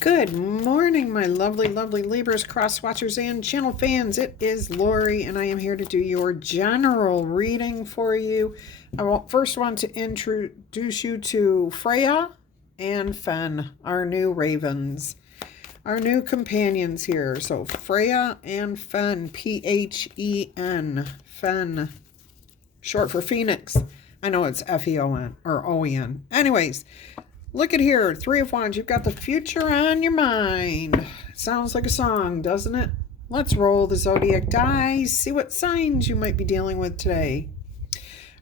Good morning, my lovely, lovely Libras, cross watchers, and channel fans. It is Laurie, and I am here to do your general reading for you. First want to introduce you to Freya and Fen, our new ravens, our new companions here. So Freya and Fen, Phen, Fen, short for Phoenix. I know it's Feon or Oen. Anyways, look at here, Three of Wands. You've got the future on your mind. Sounds like a song, doesn't it? Let's roll the zodiac dice, see what signs you might be dealing with today.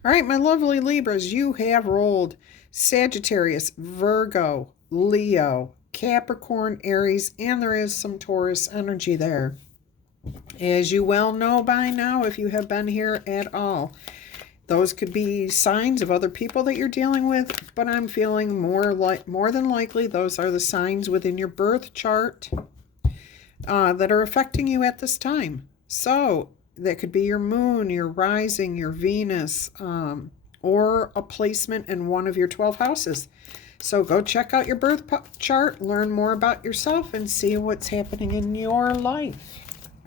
All right, my lovely Libras, you have rolled Sagittarius, Virgo, Leo, Capricorn, Aries, and there is some Taurus energy there. As you well know by now, if you have been here at all, those could be signs of other people that you're dealing with, but I'm feeling more than likely those are the signs within your birth chart that are affecting you at this time. So that could be your moon, your rising, your Venus, or a placement in one of your 12 houses. So go check out your birth chart, learn more about yourself, and see what's happening in your life.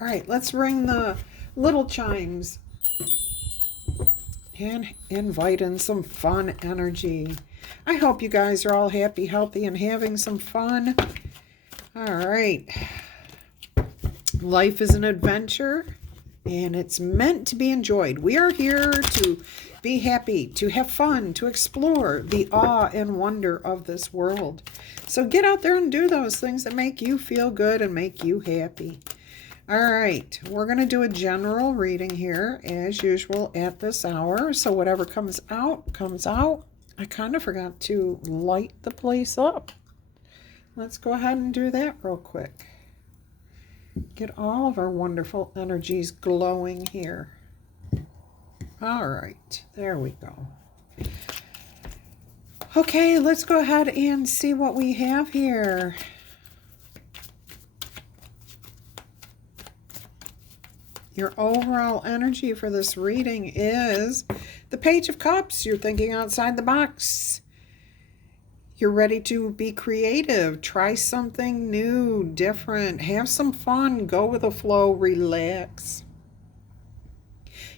All right, let's ring the little chimes and invite in some fun energy. I hope you guys are all happy, healthy, and having some fun. All right. Life is an adventure, and it's meant to be enjoyed. We are here to be happy, to have fun, to explore the awe and wonder of this world. So get out there and do those things that make you feel good and make you happy. All right, we're going to do a general reading here, as usual, at this hour. So whatever comes out, comes out. I kind of forgot to light the place up. Let's go ahead and do that real quick. Get all of our wonderful energies glowing here. All right, there we go. Okay, let's go ahead and see what we have here. Your overall energy for this reading is the Page of Cups. You're thinking outside the box. You're ready to be creative. Try something new, different. Have some fun. Go with the flow. Relax.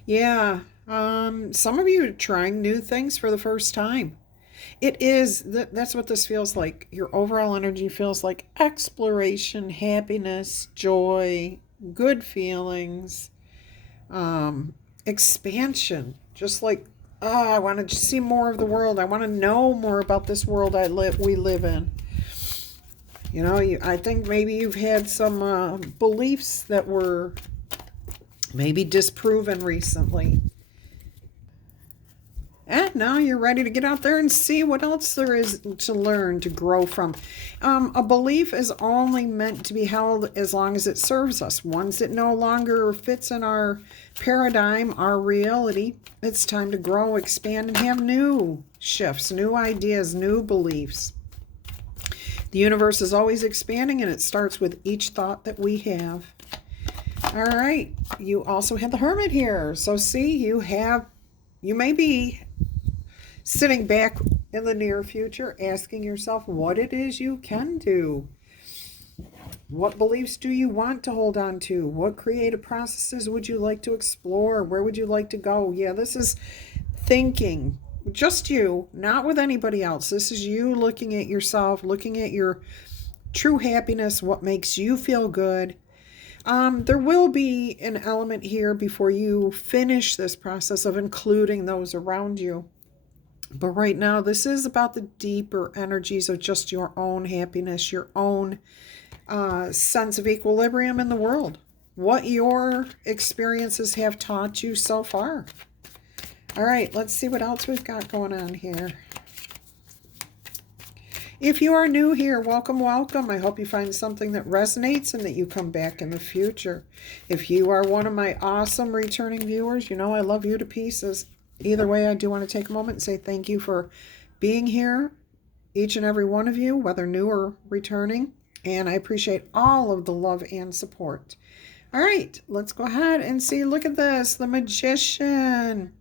Yeah, some of you are trying new things for the first time. That's what this feels like. Your overall energy feels like exploration, happiness, joy, good feelings, expansion. Just like, I want to see more of the world. I want to know more about this world we live in. You know, I think maybe you've had some beliefs that were maybe disproven recently. And now you're ready to get out there and see what else there is to learn, to grow from. A belief is only meant to be held as long as it serves us. Once it no longer fits in our paradigm, our reality, it's time to grow, expand, and have new shifts, new ideas, new beliefs. The universe is always expanding, and it starts with each thought that we have. All right, you also have the Hermit here. So see, you may be sitting back in the near future asking yourself what it is you can do. What beliefs do you want to hold on to? What creative processes would you like to explore? Where would you like to go? Yeah, this is thinking. Just you, not with anybody else. This is you looking at yourself, looking at your true happiness, what makes you feel good. There will be an element here before you finish this process of including those around you. But right now, this is about the deeper energies of just your own happiness, your own sense of equilibrium in the world. What your experiences have taught you so far. All right, let's see what else we've got going on here. If you are new here, welcome, welcome. I hope you find something that resonates and that you come back in the future. If you are one of my awesome returning viewers, you know I love you to pieces. Either way, I do want to take a moment and say thank you for being here, each and every one of you, whether new or returning. And I appreciate all of the love and support. All right, let's go ahead and see. Look at this, the Magician.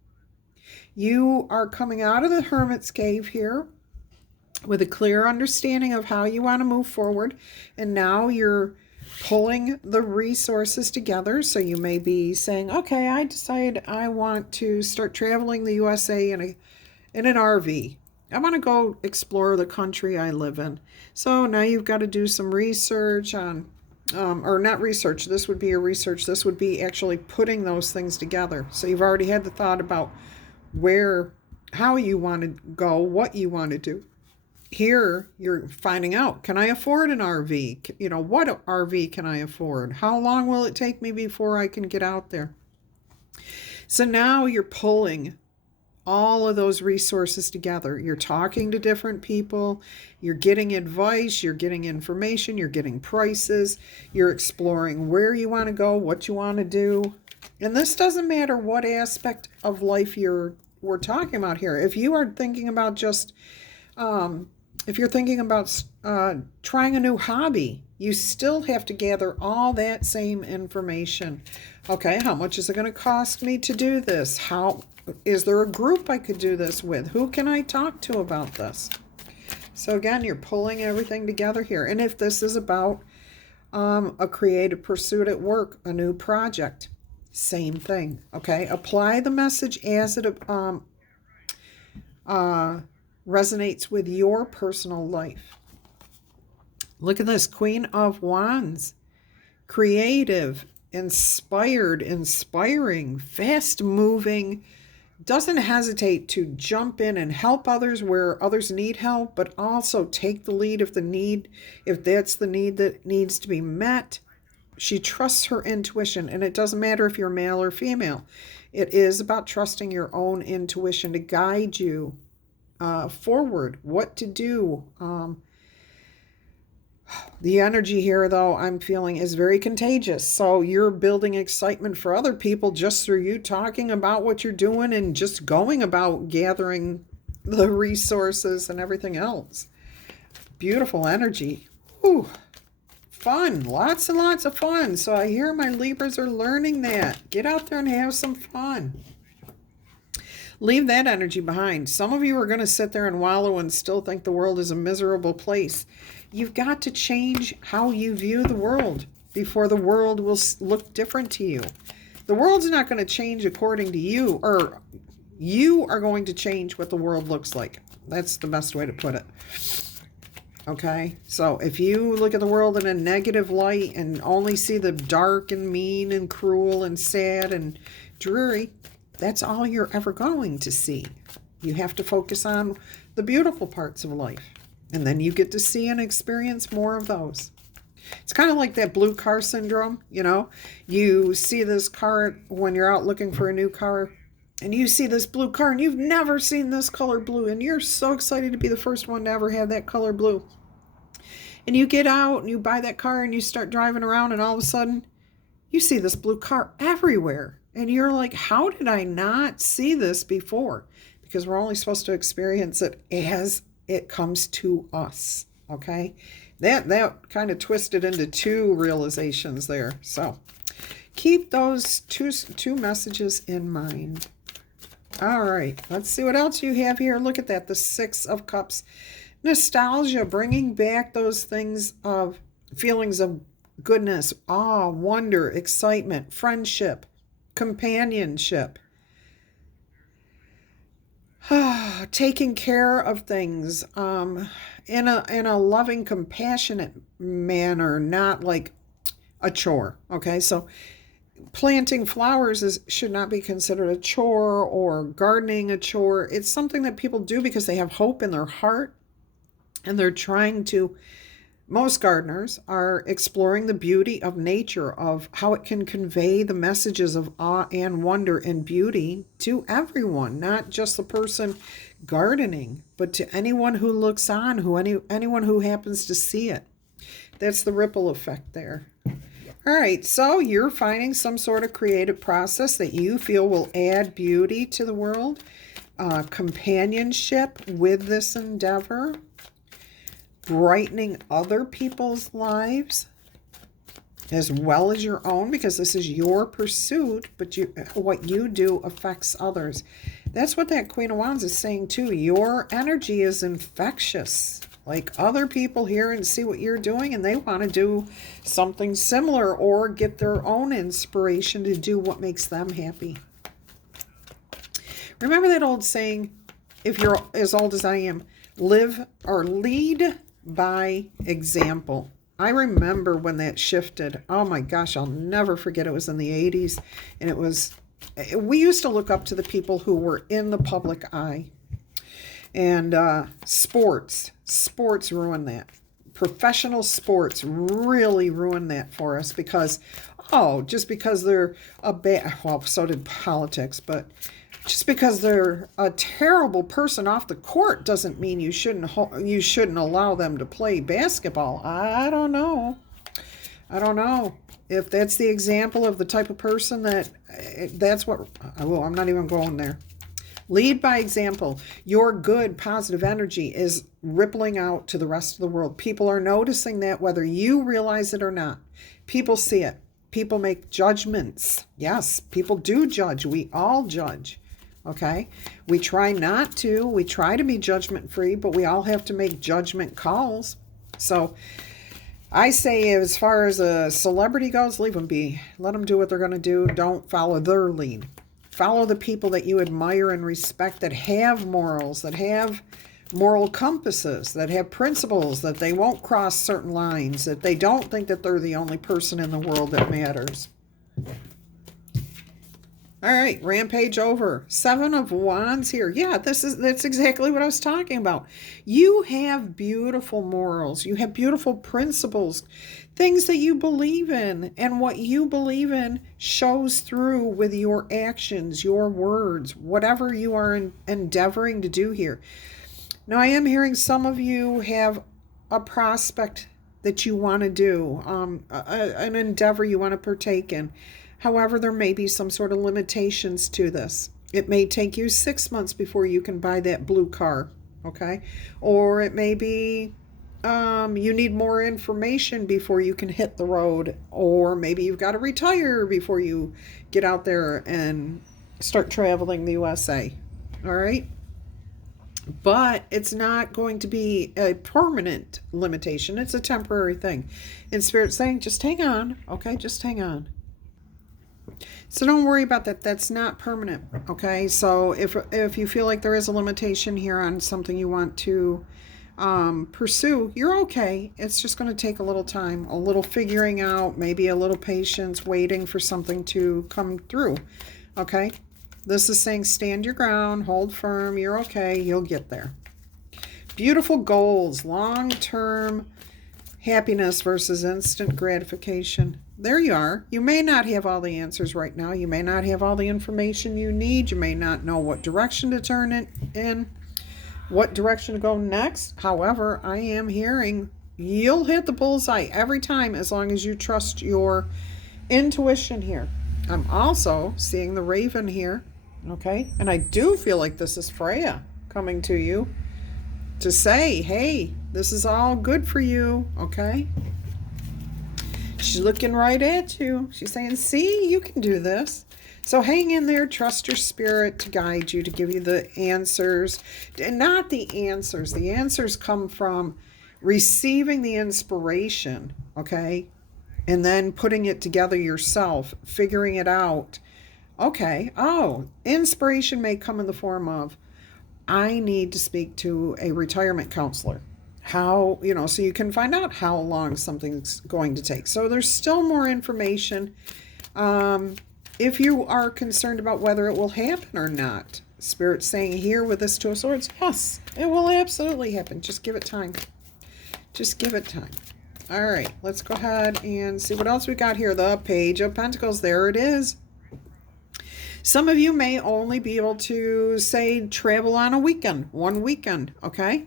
You are coming out of the Hermit's Cave here. with a clear understanding of how you want to move forward. And now you're pulling the resources together. So you may be saying, okay, I decide I want to start traveling the USA in an RV. I want to go explore the country I live in. So now you've got to do some research on, or not research, this would be your research. This would be actually putting those things together. So you've already had the thought about how you want to go, what you want to do. Here, you're finding out, can I afford an RV? What RV can I afford? How long will it take me before I can get out there? So now you're pulling all of those resources together. You're talking to different people. You're getting advice. You're getting information. You're getting prices. You're exploring where you want to go, what you want to do. And this doesn't matter what aspect of life we're talking about here. If you are thinking about just... if you're thinking about trying a new hobby, you still have to gather all that same information. Okay, how much is it going to cost me to do this? Is there a group I could do this with? Who can I talk to about this? So again, you're pulling everything together here. And if this is about a creative pursuit at work, a new project, same thing. Okay, apply the message as it resonates with your personal life. Look at this, Queen of Wands. Creative, inspired, inspiring, fast-moving, doesn't hesitate to jump in and help others where others need help, but also take the lead if that's the need that needs to be met. She trusts her intuition, and it doesn't matter if you're male or female. It is about trusting your own intuition to guide you forward, what to do. The energy here, though, I'm feeling is very contagious. So you're building excitement for other people just through you talking about what you're doing and just going about gathering the resources and everything else. Beautiful energy. Whew. Fun. Lots and lots of fun. So I hear my Libras are learning that. Get out there and have some fun. Leave that energy behind. Some of you are going to sit there and wallow and still think the world is a miserable place. You've got to change how you view the world before the world will look different to you. The world's not going to change according to you, or you are going to change what the world looks like. That's the best way to put it. Okay? So if you look at the world in a negative light and only see the dark and mean and cruel and sad and dreary, that's all you're ever going to see. You have to focus on the beautiful parts of life. And then you get to see and experience more of those. It's kind of like that blue car syndrome, You see this car when you're out looking for a new car, and you see this blue car, and you've never seen this color blue, and you're so excited to be the first one to ever have that color blue. And you get out, and you buy that car, and you start driving around, and all of a sudden, you see this blue car everywhere. And you're like, how did I not see this before? Because we're only supposed to experience it as it comes to us, okay? That kind of twisted into two realizations there. So keep those two messages in mind. All right, let's see what else you have here. Look at that, the Six of Cups. Nostalgia, bringing back those things of feelings of goodness, awe, wonder, excitement, friendship, companionship, taking care of things in a loving, compassionate manner, not like a chore. Okay, so planting flowers should not be considered a chore, or gardening a chore. It's something that people do because they have hope in their heart, and they're trying to. Most gardeners are exploring the beauty of nature, of how it can convey the messages of awe and wonder and beauty to everyone, not just the person gardening, but to anyone who looks on, anyone who happens to see it. That's the ripple effect there. All right, so you're finding some sort of creative process that you feel will add beauty to the world, companionship with this endeavor, brightening other people's lives as well as your own, because this is your pursuit, but what you do affects others. That's what that Queen of Wands is saying too. Your energy is infectious. Like other people hear and see what you're doing and they want to do something similar or get their own inspiration to do what makes them happy. Remember that old saying, if you're as old as I am, live or lead by example. I remember when that shifted. Oh my gosh, I'll never forget. It was in the 80s. And we used to look up to the people who were in the public eye. And sports ruined that. Professional sports really ruined that for us because, just because they're so did politics, but just because they're a terrible person off the court doesn't mean you shouldn't allow them to play basketball. I don't know if that's the example of the type of person that's what. Well, I'm not even going there. Lead by example. Your good, positive energy is rippling out to the rest of the world. People are noticing that whether you realize it or not. People see it. People make judgments. Yes, people do judge. We all judge. Okay? We try not to. We try to be judgment-free, but we all have to make judgment calls. So I say as far as a celebrity goes, leave them be. Let them do what they're going to do. Don't follow their lead. Follow the people that you admire and respect that have morals, that have moral compasses, that have principles, that they won't cross certain lines, that they don't think that they're the only person in the world that matters. All right, rampage over. 7 of Wands here. Yeah, that's exactly what I was talking about. You have beautiful morals. You have beautiful principles, things that you believe in. And what you believe in shows through with your actions, your words, whatever you are endeavoring to do here. Now, I am hearing some of you have a prospect that you want to do, an endeavor you want to partake in. However, there may be some sort of limitations to this. It may take you 6 months before you can buy that blue car, okay? Or it may be you need more information before you can hit the road. Or maybe you've got to retire before you get out there and start traveling the USA, all right? But it's not going to be a permanent limitation. It's a temporary thing. And Spirit's saying, just hang on, okay? Just hang on. So don't worry about that. That's not permanent, okay? So if you feel like there is a limitation here on something you want to pursue, you're okay. It's just going to take a little time, a little figuring out, maybe a little patience, waiting for something to come through, okay? This is saying stand your ground, hold firm, you're okay, you'll get there. Beautiful goals, long-term happiness versus instant gratification. There you are. You may not have all the answers right now. You may not have all the information you need. You may not know what direction to turn it in, what direction to go next. However, I am hearing you'll hit the bullseye every time as long as you trust your intuition here. I'm also seeing the Raven here, okay? And I do feel like this is Freya coming to you to say, hey, this is all good for you, okay? She's looking right at you. She's saying, see, you can do this. So hang in there, trust your spirit to guide you, to give you the answers. And not the answers. The answers come from receiving the inspiration, okay? And then putting it together yourself, figuring it out. Okay, inspiration may come in the form of, I need to speak to a retirement counselor. How, so you can find out how long something's going to take. So there's still more information. If you are concerned about whether it will happen or not, Spirit's saying here with this Two of Swords, yes, it will absolutely happen. Just give it time. Just give it time. All right, let's go ahead and see what else we got here. The Page of Pentacles, there it is. Some of you may only be able to, say, travel on a weekend, one weekend, okay?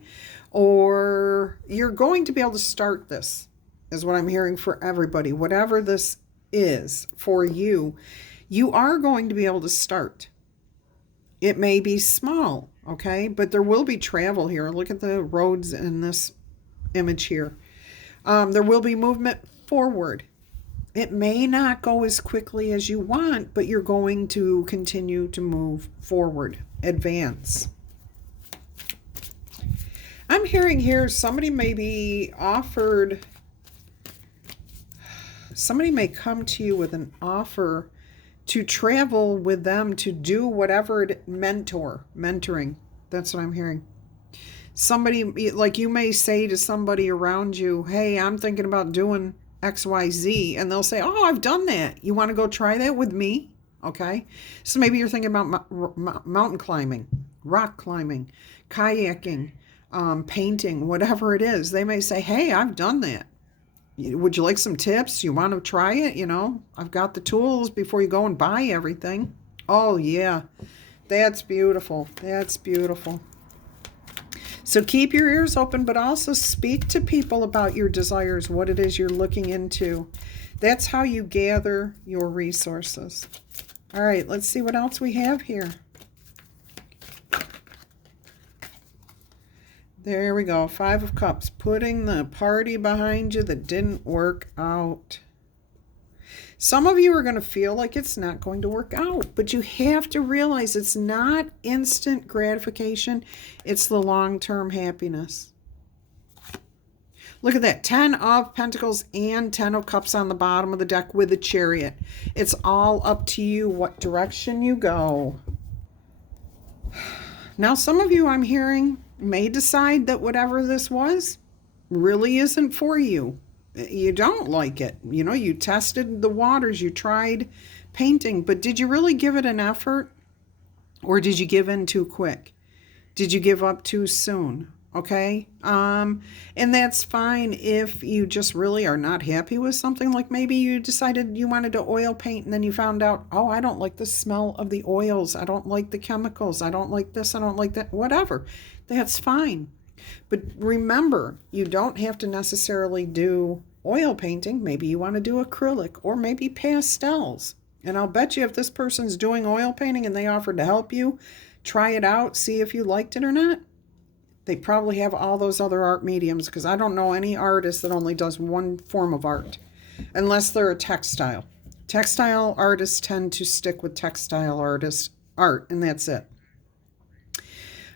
Or you're going to be able to start this, is what I'm hearing for everybody. Whatever this is for you, you are going to be able to start. It may be small, okay? But there will be travel here. Look at the roads in this image here. There will be movement forward. It may not go as quickly as you want, but you're going to continue to move forward, advance. I'm hearing here somebody may be offered, somebody may come to you with an offer to travel with them to do whatever mentoring. That's what I'm hearing. Somebody, like you may say to somebody around you, hey, I'm thinking about doing XYZ, and they'll say, oh, I've done that. You want to go try that with me? Okay. So maybe you're thinking about mountain climbing, rock climbing, kayaking, painting, whatever it is. They may say, hey, I've done that. Would you like some tips? You want to try it? You know, I've got the tools before you go and buy everything. Oh, yeah. That's beautiful. That's beautiful. So keep your ears open, but also speak to people about your desires, what it is you're looking into. That's how you gather your resources. All right, let's see what else we have here. There we go. 5 of Cups. Putting the party behind you that didn't work out. Some of you are going to feel like it's not going to work out, but you have to realize it's not instant gratification. It's the long-term happiness. Look at that. 10 of Pentacles and 10 of Cups on the bottom of the deck with the Chariot. It's all up to you what direction you go. Now, some of you I'm hearing may decide that whatever this was really isn't for you. You don't like it. You know, you tested the waters, you tried painting, but did you really give it an effort? Or did you give in too quick? Did you give up too soon? Okay? And that's fine if you just really are not happy with something. Like maybe you decided you wanted to oil paint and then you found out, oh, I don't like the smell of the oils. I don't like the chemicals. I don't like this. I don't like that. Whatever. That's fine. But remember, you don't have to necessarily do oil painting. Maybe you want to do acrylic or maybe pastels. And I'll bet you if this person's doing oil painting and they offered to help you, try it out, see if you liked it or not. They probably have all those other art mediums, because I don't know any artist that only does one form of art, unless they're a textile. Textile artists tend to stick with textile art, and that's it.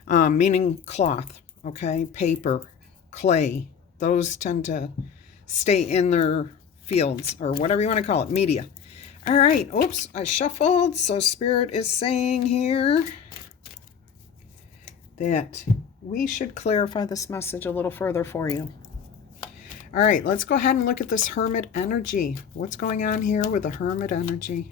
Meaning cloth, okay, paper, clay. Those tend to stay in their fields, or whatever you want to call it, media. All right, oops, I shuffled. So Spirit is saying here that we should clarify this message a little further for you. All right, let's go ahead and look at this Hermit energy. What's going on here with the Hermit energy?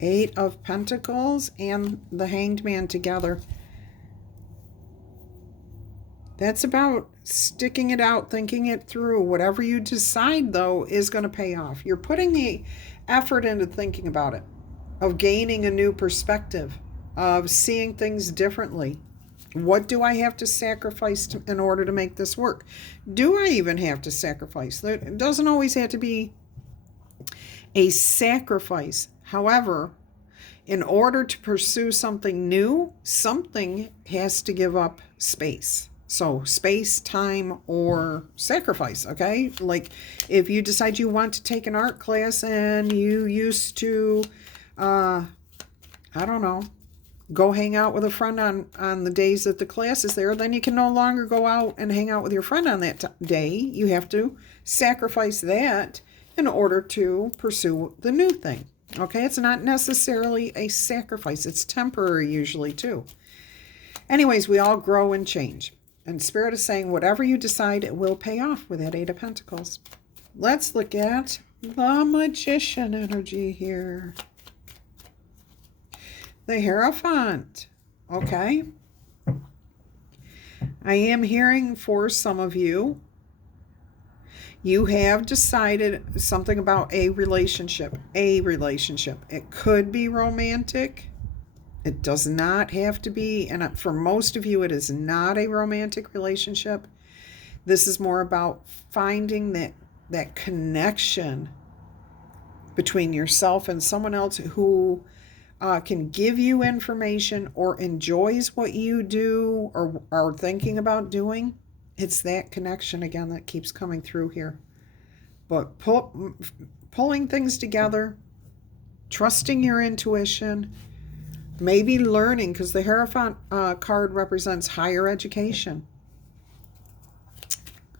8 of Pentacles and the Hanged Man together. That's about sticking it out, thinking it through. Whatever you decide, though, is going to pay off. You're putting the effort into thinking about it, of gaining a new perspective, of seeing things differently. What do I have to sacrifice in order to make this work? Do I even have to sacrifice? It doesn't always have to be a sacrifice. However, in order to pursue something new, something has to give up space. So space, time, or sacrifice, okay? Like if you decide you want to take an art class and you used to, I don't know, go hang out with a friend on the days that the class is there, then you can no longer go out and hang out with your friend on that day. You have to sacrifice that in order to pursue the new thing. Okay, it's not necessarily a sacrifice. It's temporary usually too. Anyways, we all grow and change. And Spirit is saying whatever you decide, it will pay off with that 8 of Pentacles. Let's look at the Magician energy here. The Hierophant. Okay. I am hearing for some of you, you have decided something about a relationship. A relationship. It could be romantic. It does not have to be. And for most of you, it is not a romantic relationship. This is more about finding that connection between yourself and someone else who can give you information or enjoys what you do or are thinking about doing. It's that connection again that keeps coming through here. But pulling things together, trusting your intuition, maybe learning, because the Hierophant card represents higher education.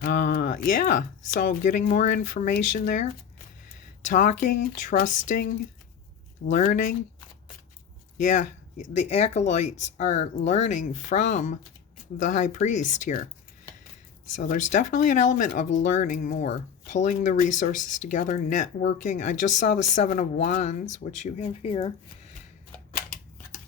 Yeah, so getting more information there. Talking, trusting, learning. Yeah, the acolytes are learning from the high priest here. So there's definitely an element of learning more, pulling the resources together, networking. I just saw the Seven of Wands, which you have here.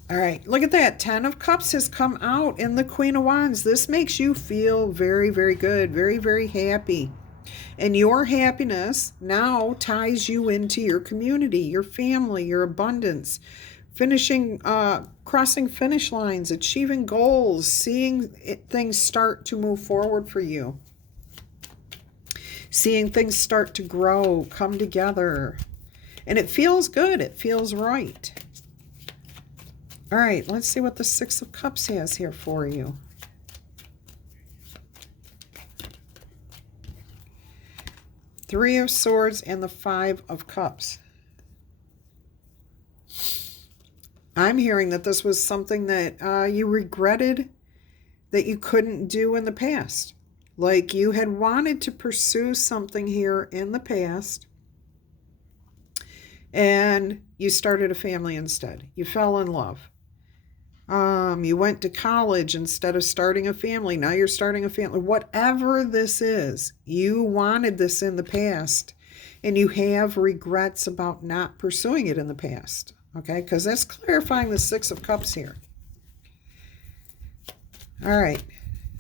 All right, look at that. 10 of Cups has come out in the Queen of Wands. This makes you feel very, very good, very, very happy. And your happiness now ties you into your community, your family, your abundance, crossing finish lines, achieving goals, seeing things start to move forward for you. Seeing things start to grow, come together. And it feels good. It feels right. All right, let's see what the Six of Cups has here for you. Three of Swords and the Five of Cups. I'm hearing that this was something that you regretted that you couldn't do in the past. Like you had wanted to pursue something here in the past, and you started a family instead. You fell in love. You went to college instead of starting a family. Now you're starting a family. Whatever this is, you wanted this in the past, and you have regrets about not pursuing it in the past. Okay, because that's clarifying the Six of Cups here. All right.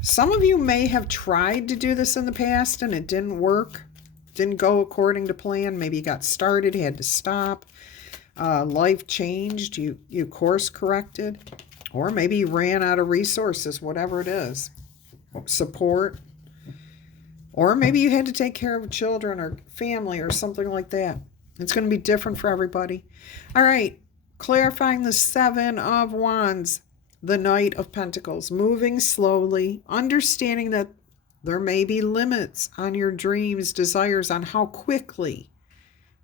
Some of you may have tried to do this in the past and it didn't work. Didn't go according to plan. Maybe you got started, had to stop. Life changed. You course corrected. Or maybe you ran out of resources, whatever it is. Support. Or maybe you had to take care of children or family or something like that. It's going to be different for everybody. All right. Clarifying the Seven of Wands, the Knight of Pentacles. Moving slowly. Understanding that there may be limits on your dreams, desires, on how quickly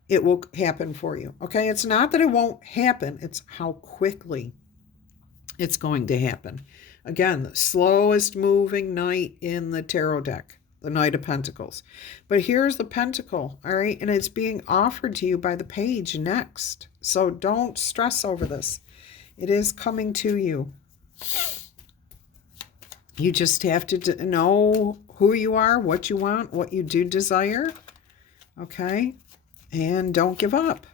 it will happen for you. Okay? It's not that it won't happen. It's how quickly it's going to happen. Again, the slowest moving knight in the tarot deck, the Knight of Pentacles. But here's the Pentacle, all right? And it's being offered to you by the Page next. So don't stress over this. It is coming to you. You just have to know who you are, what you want, what you do desire, okay? And don't give up.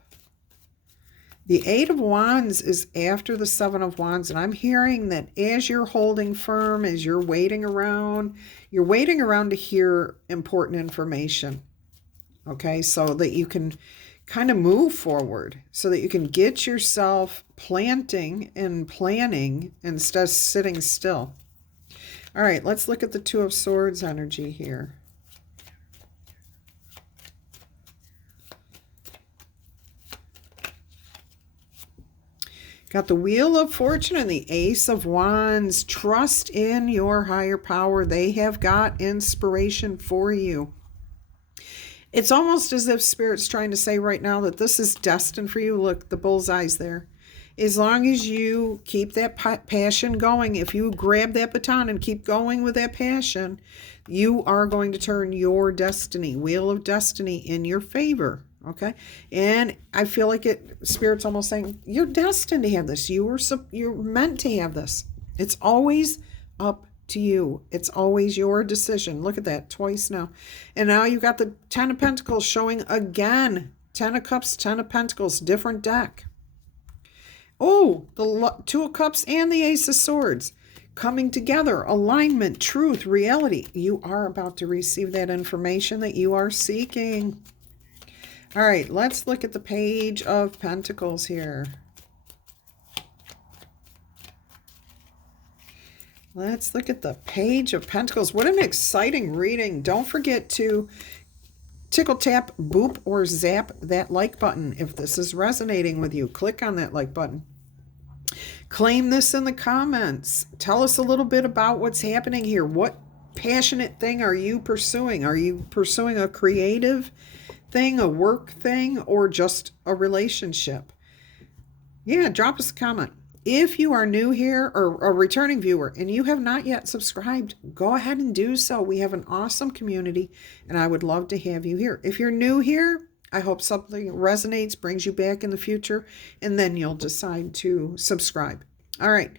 The Eight of Wands is after the Seven of Wands, and I'm hearing that as you're holding firm, as you're waiting around to hear important information, okay, so that you can kind of move forward, so that you can get yourself planting and planning instead of sitting still. All right, let's look at the Two of Swords energy here. Got the Wheel of Fortune and the Ace of Wands. Trust in your higher power. They have got inspiration for you. It's almost as if Spirit's trying to say right now that this is destined for you. Look, the bullseye's there. As long as you keep that passion going, if you grab that baton and keep going with that passion, you are going to turn your destiny, Wheel of Destiny, in your favor. Okay, and I feel like Spirit's almost saying you're destined to have this. You're meant to have this. It's always up to you. It's always your decision. Look at that twice now, and now you got the Ten of Pentacles showing again. 10 of Cups, 10 of Pentacles, different deck. Oh, the Two of Cups and the Ace of Swords coming together. Alignment, truth, reality. You are about to receive that information that you are seeking. All right, let's look at the Page of Pentacles here. Let's look at the Page of Pentacles. What an exciting reading. Don't forget to tickle, tap, boop, or zap that like button. If this is resonating with you, click on that like button. Claim this in the comments. Tell us a little bit about what's happening here. What passionate thing are you pursuing? Are you pursuing a creative thing, a work thing, or just a relationship? Yeah, drop us a comment. If you are new here or a returning viewer and you have not yet subscribed, go ahead and do so. We have an awesome community and I would love to have you here. If you're new here, I hope something resonates, brings you back in the future, and then you'll decide to subscribe. All right.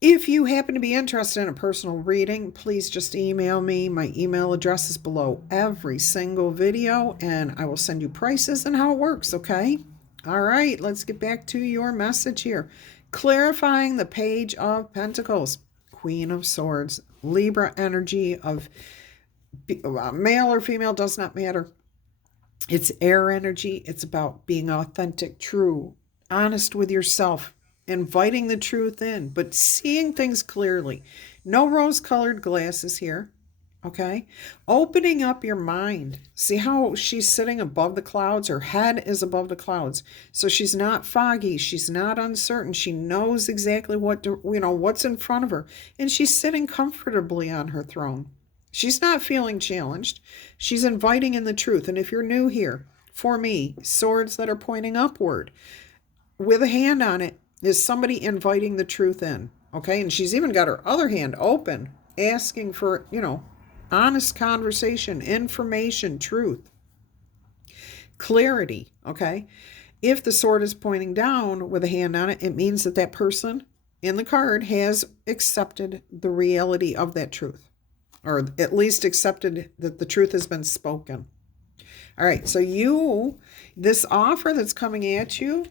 If you happen to be interested in a personal reading, please just email me. My email address is below every single video, and I will send you prices and how it works, okay? All right, let's get back to your message here. Clarifying the Page of Pentacles, Queen of Swords, Libra energy of male or female, does not matter. It's air energy. It's about being authentic, true, honest with yourself, inviting the truth in, but seeing things clearly. No rose-colored glasses here, okay? Opening up your mind. See how she's sitting above the clouds? Her head is above the clouds. So she's not foggy. She's not uncertain. She knows exactly what's in front of her. And she's sitting comfortably on her throne. She's not feeling challenged. She's inviting in the truth. And if you're new here, for me, swords that are pointing upward with a hand on it is somebody inviting the truth in. Okay. And she's even got her other hand open, asking for, honest conversation, information, truth, clarity. Okay. If the sword is pointing down with a hand on it, it means that that person in the card has accepted the reality of that truth, or at least accepted that the truth has been spoken. All right. So this offer that's coming at you,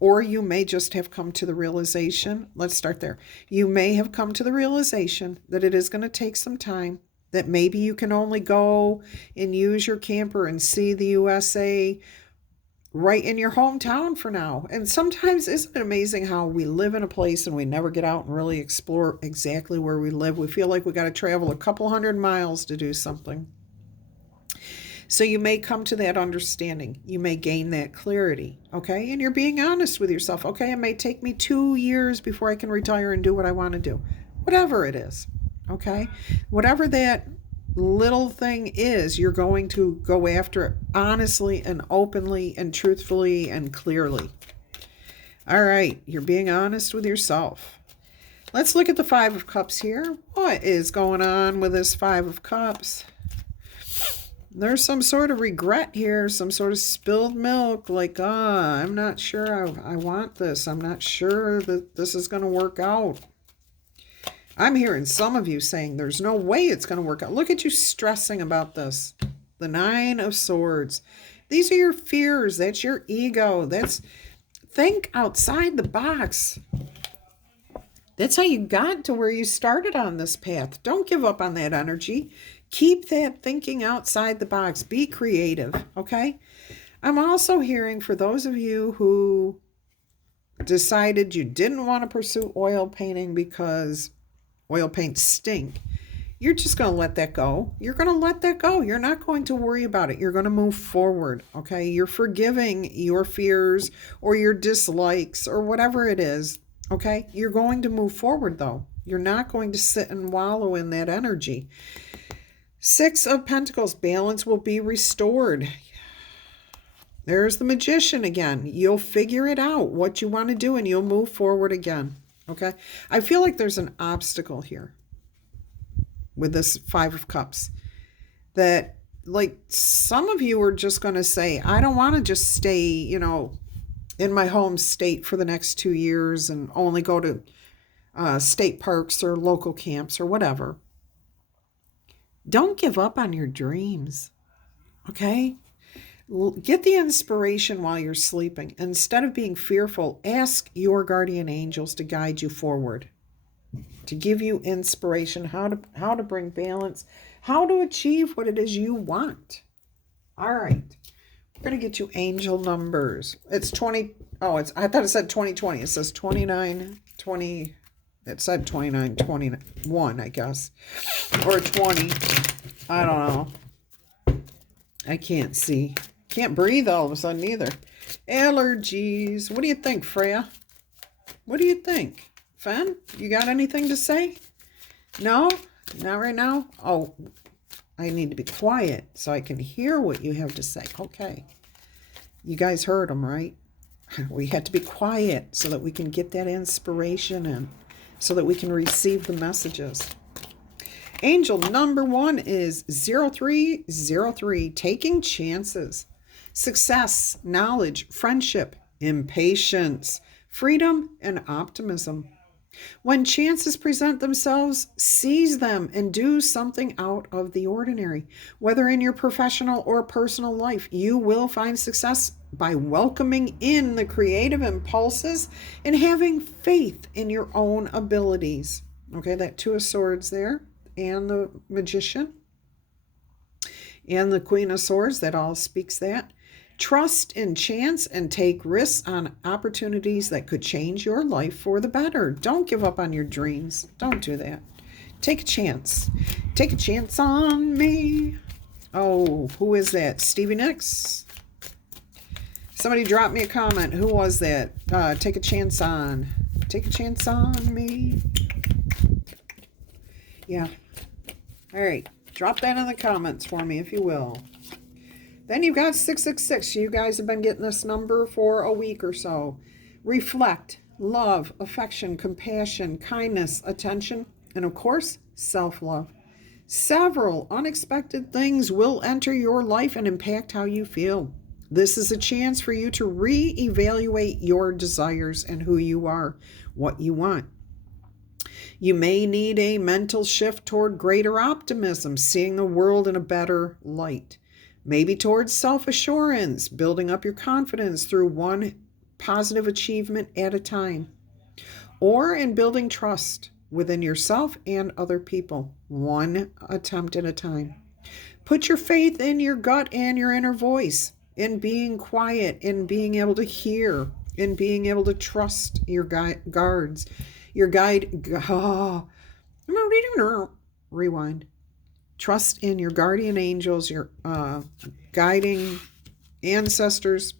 or you may just have come to the realization, let's start there. You may have come to the realization that it is going to take some time, that maybe you can only go and use your camper and see the USA right in your hometown for now. And sometimes, isn't it amazing how we live in a place and we never get out and really explore exactly where we live? We feel like we got to travel a couple hundred miles to do something. So you may come to that understanding. You may gain that clarity, okay? And you're being honest with yourself. Okay, it may take me 2 years before I can retire and do what I want to do. Whatever it is, okay? Whatever that little thing is, you're going to go after it honestly and openly and truthfully and clearly. All right, you're being honest with yourself. Let's look at the Five of Cups here. What is going on with this Five of Cups? There's some sort of regret here, some sort of spilled milk, like, I'm not sure I want this. I'm not sure that this is going to work out. I'm hearing some of you saying there's no way it's going to work out. Look at you stressing about this. The Nine of Swords. These are your fears. That's your ego. Think outside the box. That's how you got to where you started on this path. Don't give up on that energy. Keep that thinking outside the box. Be creative, okay? I'm also hearing for those of you who decided you didn't want to pursue oil painting because oil paints stink, you're just going to let that go. You're going to let that go. You're not going to worry about it. You're going to move forward, okay? You're forgiving your fears or your dislikes or whatever it is, okay? You're going to move forward, though. You're not going to sit and wallow in that energy. Six of Pentacles, balance will be restored. There's the Magician again. You'll figure it out, what you want to do, and you'll move forward again. Okay? I feel like there's an obstacle here with this Five of Cups. That, like, some of you are just going to say, I don't want to just stay, in my home state for the next 2 years and only go to state parks or local camps or whatever. Don't give up on your dreams, okay? Get the inspiration while you're sleeping. Instead of being fearful, ask your guardian angels to guide you forward, to give you inspiration, how to bring balance, how to achieve what it is you want. All right. We're going to get you angel numbers. It's 20. Oh, I thought it said 2020. It says 29, 20. It said 29, 21, I guess. Or 20. I don't know. I can't see. Can't breathe all of a sudden either. Allergies. What do you think, Freya? What do you think? Fen, you got anything to say? No? Not right now? Oh, I need to be quiet so I can hear what you have to say. Okay. You guys heard them, right? We had to be quiet so that we can get that inspiration in, so that we can receive the messages. Angel number 1 is 0303, taking chances. Success, knowledge, friendship, impatience, freedom, and optimism. When chances present themselves, seize them and do something out of the ordinary. Whether in your professional or personal life, you will find success by welcoming in the creative impulses and having faith in your own abilities. Okay, that 2 of Swords there, and the Magician, and the Queen of Swords, that all speaks that. Trust in chance and take risks on opportunities that could change your life for the better. Don't give up on your dreams. Don't do that. Take a chance. Take a chance on me. Oh, who is that? Stevie Nicks? Somebody dropped me a comment. Who was that? Take a chance on. Take a chance on me. Yeah. All right. Drop that in the comments for me, if you will. Then you've got 666. You guys have been getting this number for a week or so. Reflect, love, affection, compassion, kindness, attention, and of course, self-love. Several unexpected things will enter your life and impact how you feel. This is a chance for you to reevaluate your desires and who you are, what you want. You may need a mental shift toward greater optimism, seeing the world in a better light. Maybe towards self-assurance, building up your confidence through one positive achievement at a time. Or in building trust within yourself and other people, one attempt at a time. Put your faith in your gut and your inner voice, in being quiet, in being able to hear, in being able to trust your guards, your guide. Oh, rewind. Trust in your guardian angels, your guiding ancestors,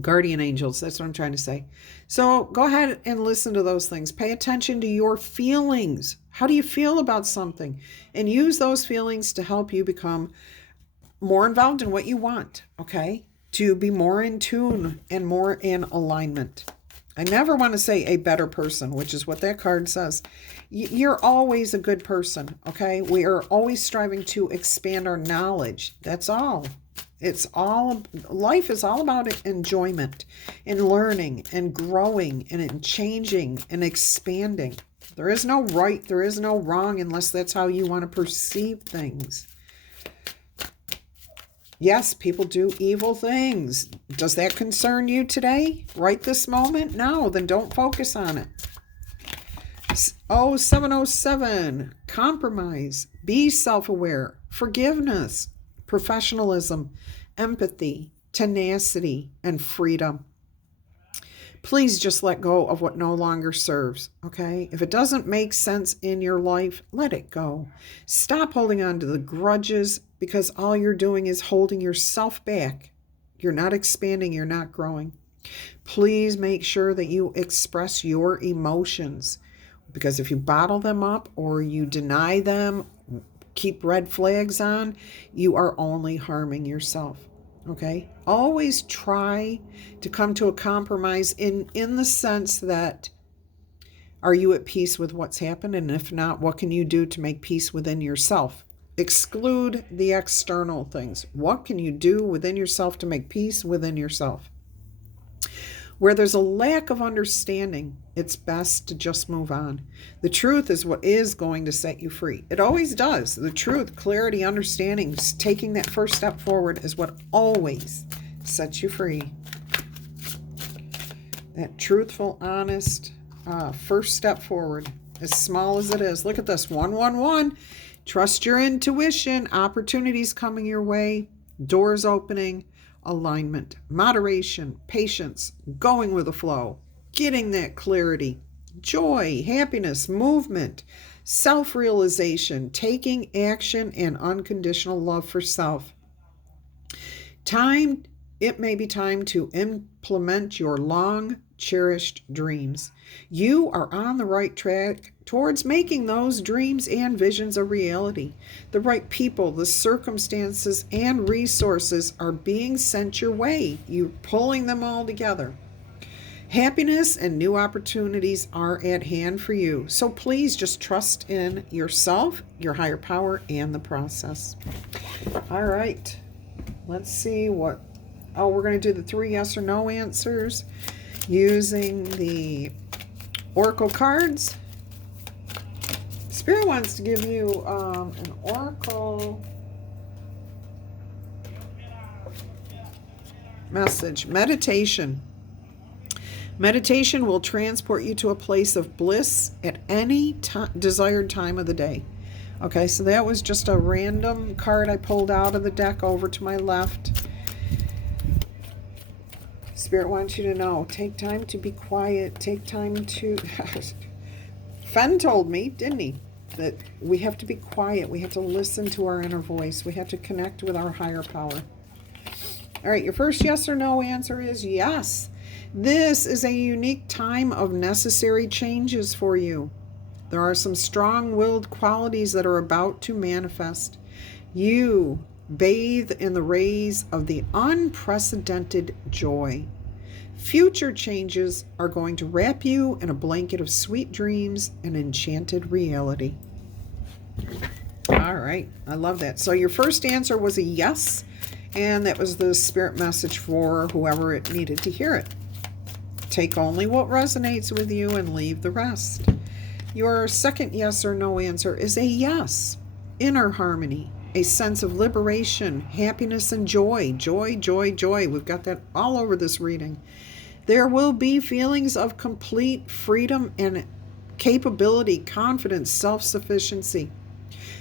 guardian angels. That's what I'm trying to say. So go ahead and listen to those things. Pay attention to your feelings. How do you feel about something? And use those feelings to help you become more involved in what you want, okay? To be more in tune and more in alignment. I never want to say a better person, which is what that card says. You're always a good person, okay? We are always striving to expand our knowledge. That's all. Life is all about enjoyment and learning and growing and changing and expanding. There is no right, there is no wrong unless that's how you want to perceive things. Yes, people do evil things. Does that concern you today? Right this moment? No, then don't focus on it. 0707, compromise, be self-aware, forgiveness, professionalism, empathy, tenacity, and freedom. Please just let go of what no longer serves, okay? If it doesn't make sense in your life, let it go. Stop holding on to the grudges, because all you're doing is holding yourself back. You're not expanding, you're not growing. Please make sure that you express your emotions, because if you bottle them up or you deny them, keep red flags on, you are only harming yourself. Okay? Always try to come to a compromise in the sense that, are you at peace with what's happened? And if not, what can you do to make peace within yourself? Exclude the external things. What can you do within yourself to make peace within yourself? Where there's a lack of understanding, it's best to just move on. The truth is what is going to set you free. It always does. The truth, clarity, understanding, taking that first step forward is what always sets you free. That truthful, honest first step forward, as small as it is. Look at this, 111. Trust your intuition. Opportunities coming your way. Doors opening. Alignment, moderation, patience, going with the flow, getting that clarity, joy, happiness, movement, self-realization, taking action, and unconditional love for self. It may be time to implement your long cherished dreams. You are on the right track towards making those dreams and visions a reality. The right people, the circumstances, and resources are being sent your way. You're pulling them all together. Happiness and new opportunities are at hand for you. So please just trust in yourself, your higher power, and the process. All right. Let's see what... Oh, we're going to do the 3 yes or no answers using the Oracle cards. Spirit wants to give you an Oracle message. Meditation. Meditation will transport you to a place of bliss at any desired time of the day. Okay, so that was just a random card I pulled out of the deck over to my left. Spirit wants you to know, take time to be quiet. Take time to... Fen told me, didn't he, that we have to be quiet. We have to listen to our inner voice. We have to connect with our higher power. All right, your first yes or no answer is yes. This is a unique time of necessary changes for you. There are some strong-willed qualities that are about to manifest. You bathe in the rays of the unprecedented joy. Future changes are going to wrap you in a blanket of sweet dreams and enchanted reality. All right, I love that. So your first answer was a yes, and that was the spirit message for whoever it needed to hear it. Take only what resonates with you and leave the rest. Your second yes or no answer is a yes. Inner harmony, a sense of liberation, happiness, and joy. Joy, joy, joy. We've got that all over this reading. There will be feelings of complete freedom and capability, confidence, self-sufficiency.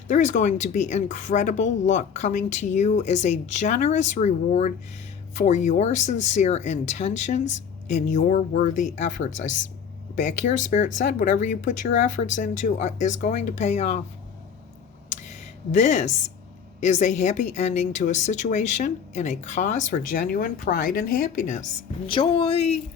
There is going to be incredible luck coming to you as a generous reward for your sincere intentions and your worthy efforts. Back here, Spirit said, whatever you put your efforts into is going to pay off. This is a happy ending to a situation and a cause for genuine pride and happiness. Joy,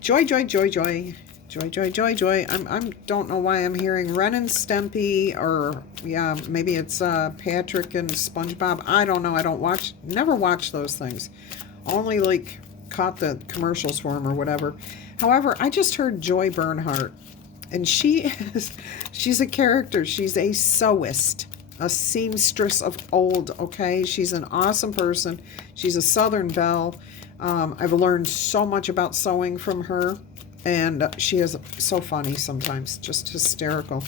joy, joy, joy, joy, joy, joy, joy, joy. I don't know why I'm hearing Ren and Stimpy, or yeah, maybe it's Patrick and SpongeBob. I don't know. I don't never watch those things. Only like caught the commercials for them or whatever. However, I just heard Joy Bernhardt, and she's a character. She's a sewist, a seamstress of old, okay? She's an awesome person. She's a Southern belle. I've learned so much about sewing from her, and she is so funny sometimes, just hysterical.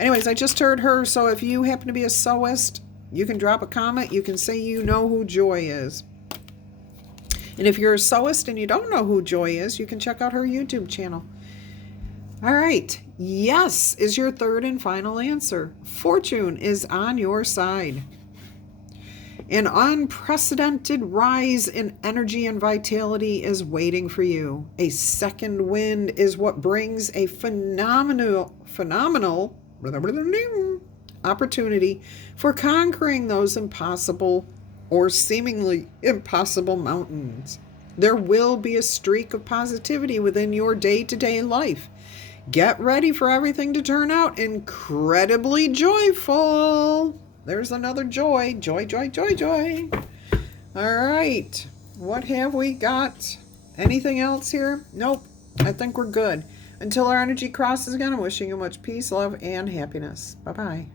Anyways, I just heard her, so if you happen to be a sewist, you can drop a comment. You can say you know who Joy is. And if you're a sewist and you don't know who Joy is, you can check out her YouTube channel. All right. Yes is your third and final answer. Fortune is on your side. An unprecedented rise in energy and vitality is waiting for you. A second wind is what brings a phenomenal opportunity for conquering those impossible or seemingly impossible mountains. There will be a streak of positivity within your day-to-day life. Get ready for everything to turn out incredibly joyful. There's another joy. Joy, joy, joy, joy. All right. What have we got? Anything else here? Nope. I think we're good. Until our energy crosses again, I'm wishing you much peace, love, and happiness. Bye-bye.